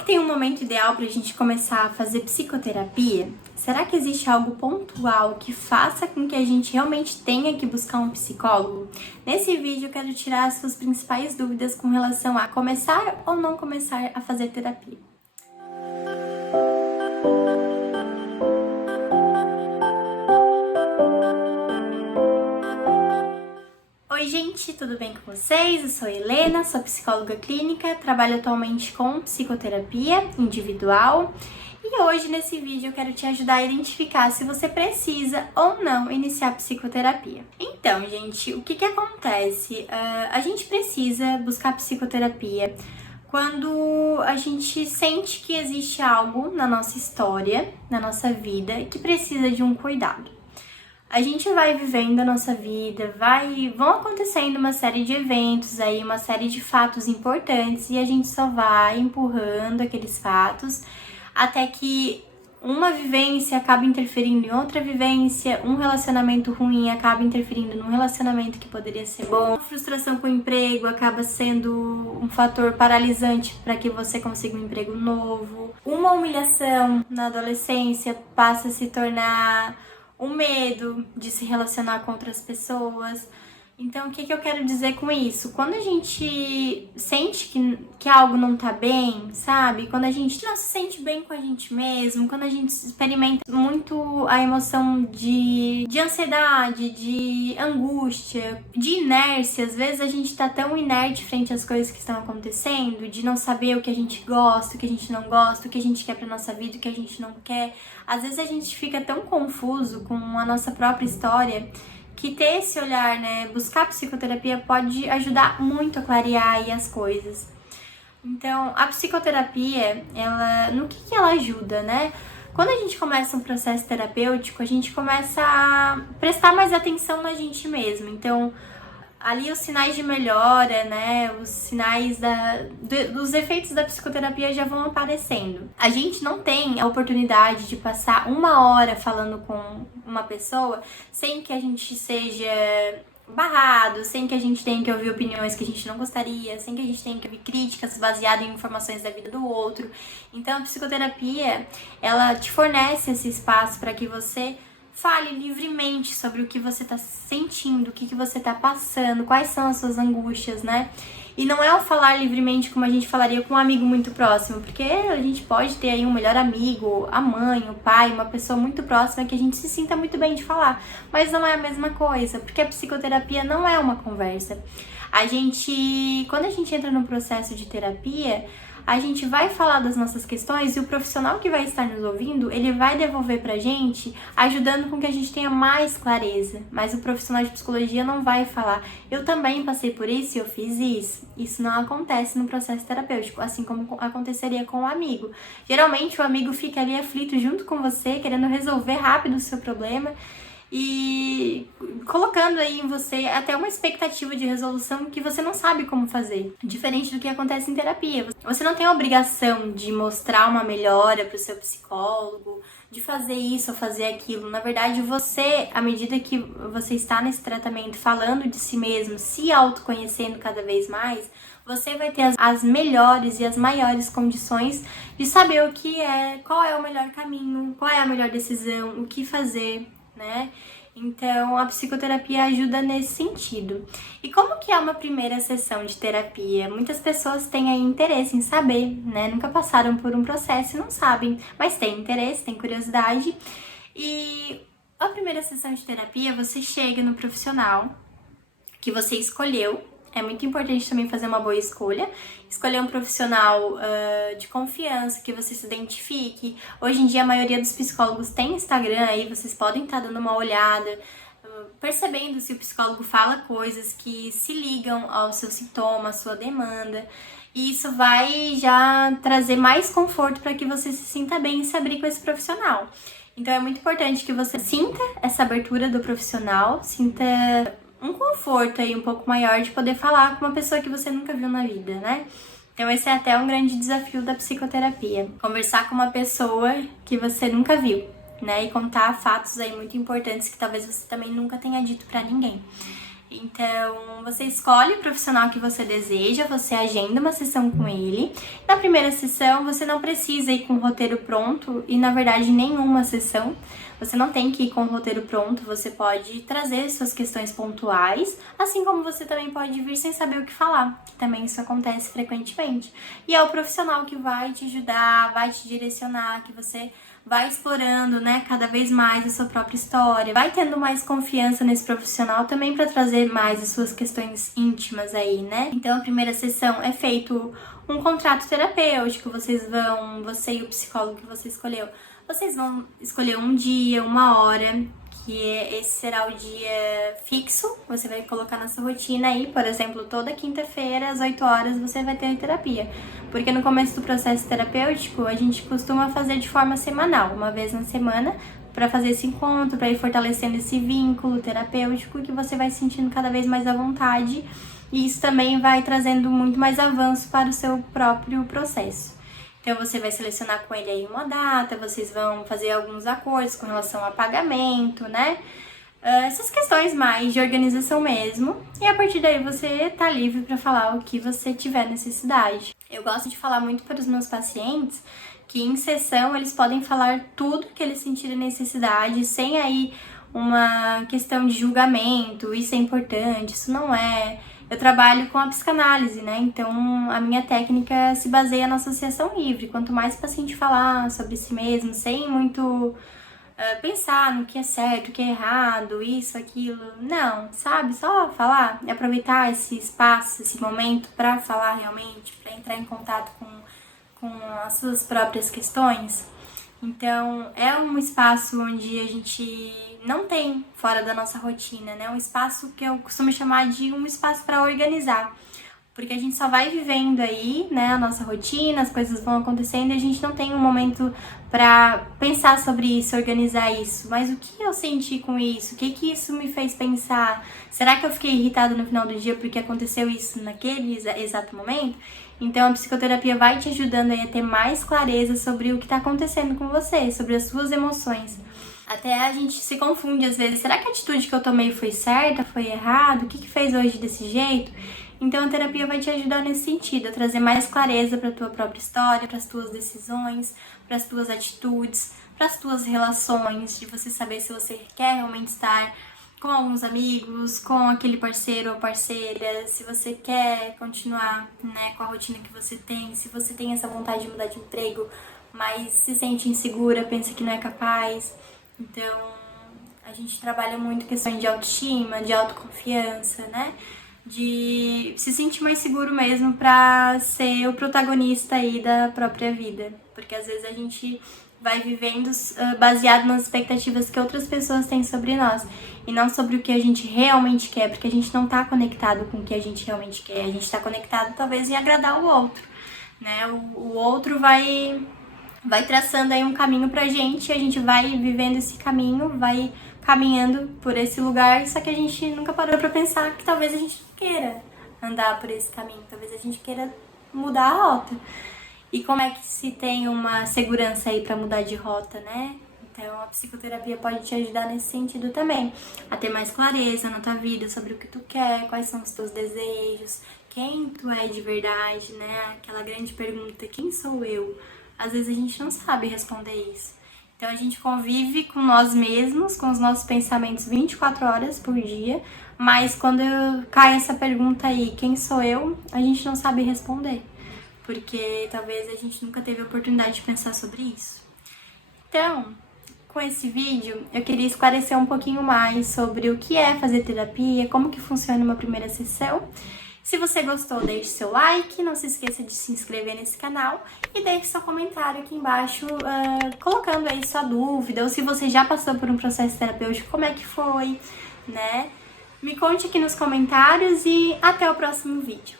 que tem um momento ideal para a gente começar a fazer psicoterapia? Será que existe algo pontual que faça com que a gente realmente tenha que buscar um psicólogo? Nesse vídeo eu quero tirar as suas principais dúvidas com relação a começar ou não começar a fazer terapia. Oi gente, tudo bem com vocês? Eu sou a Helena, sou psicóloga clínica, trabalho atualmente com psicoterapia individual e hoje nesse vídeo eu quero te ajudar a identificar se você precisa ou não iniciar psicoterapia. Então gente, o que acontece? A gente precisa buscar psicoterapia quando a gente sente que existe algo na nossa história, na nossa vida, que precisa de um cuidado. A gente vai vivendo a nossa vida, vão acontecendo uma série de eventos aí, uma série de fatos importantes e a gente só vai empurrando aqueles fatos até que uma vivência acaba interferindo em outra vivência, um relacionamento ruim acaba interferindo num relacionamento que poderia ser bom, a frustração com o emprego acaba sendo um fator paralisante para que você consiga um emprego novo, uma humilhação na adolescência passa a se tornar o medo de se relacionar com outras pessoas. Então, o que eu quero dizer com isso? Quando a gente sente que algo não tá bem, sabe? Quando a gente não se sente bem com a gente mesmo, quando a gente experimenta muito a emoção de ansiedade, de angústia, de inércia, às vezes a gente tá tão inerte frente às coisas que estão acontecendo, de não saber o que a gente gosta, o que a gente não gosta, o que a gente quer pra nossa vida, o que a gente não quer. Às vezes a gente fica tão confuso com a nossa própria história que ter esse olhar, né, buscar psicoterapia pode ajudar muito a clarear aí as coisas. Então, a psicoterapia, no que ela ajuda, né? Quando a gente começa um processo terapêutico, a gente começa a prestar mais atenção na gente mesmo. Então, ali os sinais de melhora, né, os sinais dos efeitos da psicoterapia já vão aparecendo. A gente não tem a oportunidade de passar uma hora falando com uma pessoa sem que a gente seja barrado, sem que a gente tenha que ouvir opiniões que a gente não gostaria, sem que a gente tenha que ouvir críticas baseadas em informações da vida do outro. Então a psicoterapia, ela te fornece esse espaço para que você fale livremente sobre o que você tá sentindo, o que você tá passando, quais são as suas angústias, né? E não é o falar livremente como a gente falaria com um amigo muito próximo, porque a gente pode ter aí um melhor amigo, a mãe, o pai, uma pessoa muito próxima que a gente se sinta muito bem de falar, mas não é a mesma coisa, porque a psicoterapia não é uma conversa. Quando a gente entra no processo de terapia, a gente vai falar das nossas questões e o profissional que vai estar nos ouvindo, ele vai devolver pra gente, ajudando com que a gente tenha mais clareza. Mas o profissional de psicologia não vai falar, eu também passei por isso e eu fiz isso. Isso não acontece no processo terapêutico, assim como aconteceria com o amigo. Geralmente o amigo fica ali aflito junto com você, querendo resolver rápido o seu problema e colocando aí em você até uma expectativa de resolução que você não sabe como fazer, diferente do que acontece em terapia. Você não tem a obrigação de mostrar uma melhora para o seu psicólogo, de fazer isso ou fazer aquilo. Na verdade, você, à medida que você está nesse tratamento, falando de si mesmo, se autoconhecendo cada vez mais, você vai ter as melhores e as maiores condições de saber o que é, qual é o melhor caminho, qual é a melhor decisão, o que fazer, né? Então, a psicoterapia ajuda nesse sentido. E como que é uma primeira sessão de terapia? Muitas pessoas têm aí interesse em saber, né? Nunca passaram por um processo e não sabem, mas têm interesse, têm curiosidade. E a primeira sessão de terapia, você chega no profissional que você escolheu. É muito importante também fazer uma boa escolha. Escolher um profissional de confiança, que você se identifique. Hoje em dia a maioria dos psicólogos tem Instagram aí, vocês podem estar dando uma olhada, percebendo se o psicólogo fala coisas que se ligam ao seu sintoma, à sua demanda. E isso vai já trazer mais conforto para que você se sinta bem e se abrir com esse profissional. Então é muito importante que você sinta essa abertura do profissional, sinta um conforto aí um pouco maior de poder falar com uma pessoa que você nunca viu na vida, né? Então esse é até um grande desafio da psicoterapia. Conversar com uma pessoa que você nunca viu, né? E contar fatos aí muito importantes que talvez você também nunca tenha dito pra ninguém. Então, você escolhe o profissional que você deseja, você agenda uma sessão com ele. Na primeira sessão, você não precisa ir com o roteiro pronto e, na verdade, nenhuma sessão. Você não tem que ir com o roteiro pronto, você pode trazer suas questões pontuais, assim como você também pode vir sem saber o que falar, que também isso acontece frequentemente. E é o profissional que vai te ajudar, vai te direcionar, que você vai explorando, né, cada vez mais a sua própria história, vai tendo mais confiança nesse profissional também para trazer mais as suas questões íntimas aí, né? Então a primeira sessão é feito um contrato terapêutico, você e o psicólogo que você escolheu, vocês vão escolher um dia, uma hora, esse será o dia fixo, você vai colocar na sua rotina aí, por exemplo, toda quinta-feira, às 8 horas, você vai ter terapia. Porque no começo do processo terapêutico, a gente costuma fazer de forma semanal, uma vez na semana, para fazer esse encontro, para ir fortalecendo esse vínculo terapêutico que você vai sentindo cada vez mais à vontade, e isso também vai trazendo muito mais avanço para o seu próprio processo. Então você vai selecionar com ele aí uma data, vocês vão fazer alguns acordos com relação a pagamento, né? Essas questões mais de organização mesmo. E a partir daí você tá livre para falar o que você tiver necessidade. Eu gosto de falar muito para os meus pacientes que em sessão eles podem falar tudo que eles sentirem necessidade, sem aí uma questão de julgamento, isso é importante, isso não é. Eu trabalho com a psicanálise, né? Então a minha técnica se baseia na associação livre. Quanto mais o paciente falar sobre si mesmo, sem muito pensar no que é certo, o que é errado, isso, aquilo, não, sabe? Só falar, aproveitar esse espaço, esse momento para falar realmente, para entrar em contato com as suas próprias questões. Então, é um espaço onde a gente não tem fora da nossa rotina, né? Um espaço que eu costumo chamar de um espaço para organizar. Porque a gente só vai vivendo aí, né, a nossa rotina, as coisas vão acontecendo e a gente não tem um momento para pensar sobre isso, organizar isso. Mas o que eu senti com isso? O que isso me fez pensar? Será que eu fiquei irritada no final do dia porque aconteceu isso naquele exato momento? Então a psicoterapia vai te ajudando aí a ter mais clareza sobre o que está acontecendo com você, sobre as suas emoções. Até a gente se confunde às vezes. Será que a atitude que eu tomei foi certa, foi errada? O que fez hoje desse jeito? Então a terapia vai te ajudar nesse sentido, a trazer mais clareza para a tua própria história, para as tuas decisões, para as tuas atitudes, para as tuas relações, de você saber se você quer realmente estar com alguns amigos, com aquele parceiro ou parceira, se você quer continuar, né, com a rotina que você tem, se você tem essa vontade de mudar de emprego, mas se sente insegura, pensa que não é capaz. Então, a gente trabalha muito questões de autoestima, de autoconfiança, né? De se sentir mais seguro mesmo pra ser o protagonista aí da própria vida. Porque às vezes a gente vai vivendo baseado nas expectativas que outras pessoas têm sobre nós e não sobre o que a gente realmente quer, porque a gente não tá conectado com o que a gente realmente quer. A gente tá conectado talvez em agradar o outro, né? O outro vai traçando aí um caminho pra gente, a gente vai vivendo esse caminho, vai caminhando por esse lugar, só que a gente nunca parou pra pensar que talvez a gente não queira andar por esse caminho, talvez a gente queira mudar a rota. E como é que se tem uma segurança aí pra mudar de rota, né? Então a psicoterapia pode te ajudar nesse sentido também, a ter mais clareza na tua vida sobre o que tu quer, quais são os teus desejos, quem tu é de verdade, né? Aquela grande pergunta, quem sou eu? Às vezes a gente não sabe responder isso. Então a gente convive com nós mesmos, com os nossos pensamentos 24 horas por dia, mas quando cai essa pergunta aí, quem sou eu? A gente não sabe responder, porque talvez a gente nunca teve a oportunidade de pensar sobre isso. Então, com esse vídeo, eu queria esclarecer um pouquinho mais sobre o que é fazer terapia, como que funciona uma primeira sessão. Se você gostou, deixe seu like, não se esqueça de se inscrever nesse canal e deixe seu comentário aqui embaixo, colocando aí sua dúvida, ou se você já passou por um processo terapêutico, como é que foi, né? Me conte aqui nos comentários e até o próximo vídeo.